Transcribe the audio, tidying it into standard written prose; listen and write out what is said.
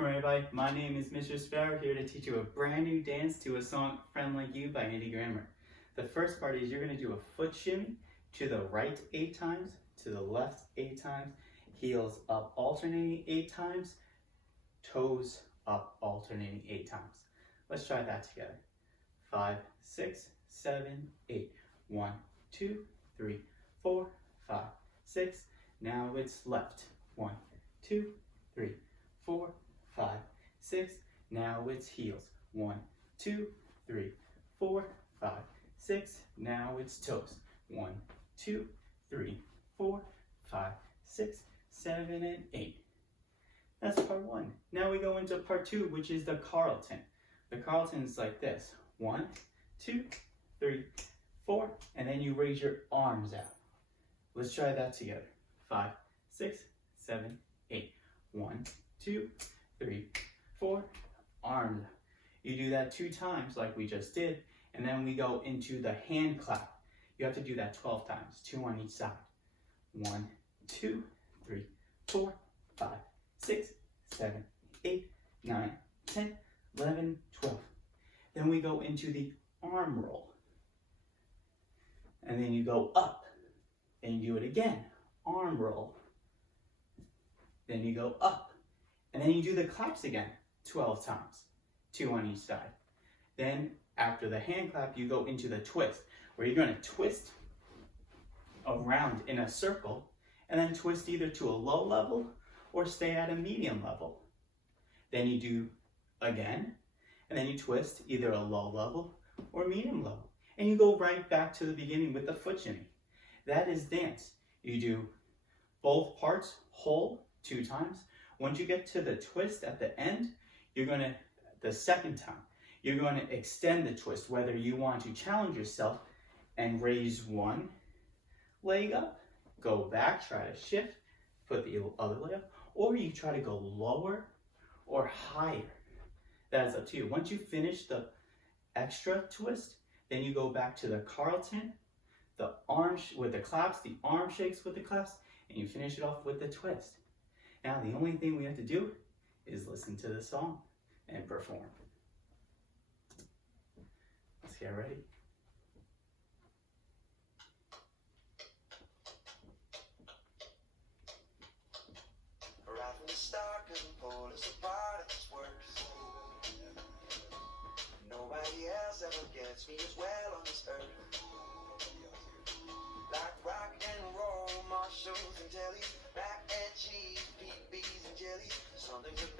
Welcome everybody, my name is Mr. Sparrow here to teach you a brand new dance to a song Friend Like You by Andy Grammer. The first part is you're going to do a foot shimmy to the right 8 times, to the left 8 times, heels up alternating 8 times, toes up alternating 8 times. Let's try that together. 5, 6, 7, 8. 1, 2, 3, 4, 5, 6. Now it's left. 1, 2, 3, 4, 5, 6. Now it's heels. 1, 2, 3, 4, 5, 6. Now it's toes. 1, 2, 3, 4, 5, 6, 7, and 8. That's part 1. Now we go into part 2, which is the Carlton. The Carlton is like this. 1, 2, 3, 4, and then you raise your arms out. Let's try that together. 5, 6, 7, 8. 1, 2, 3, 4, arms out. You do that 2 times like we just did, and then we go into the hand clap. You have to do that 12 times, 2 on each side. 1, 2, 3, 4, 5, 6, 7, 8, 9, 10, 11, 12. Then we go into the arm roll. And then you go up. Then you do it again. Arm roll. Then you go up. And then you do the claps again, 12 times, 2 on each side. Then after the hand clap, you go into the twist, where you're going to twist around in a circle, and then twist either to a low level or stay at a medium level. Then you do again, and then you twist either a low level or medium level. And you go right back to the beginning with the foot shimmy. That is dance. You do both parts whole 2 times. Once you get to the twist at the end, you're going to, the second time, you're going to extend the twist, whether you want to challenge yourself and raise one leg up, go back, try to shift, put the other leg up, or you try to go lower or higher. That's up to you. Once you finish the extra twist, then you go back to the Carlton, the arm with the claps, the arm shakes with the claps, and you finish it off with the twist. Now the only thing we have to do is listen to the song and perform. Let's get ready. Right from the start, couldn't pull us apart, it just works. Nobody else ever gets me as well on this earth. Like rock and roll, Marshalls and jellies, mac and cheese, PBs and jellies. Something's about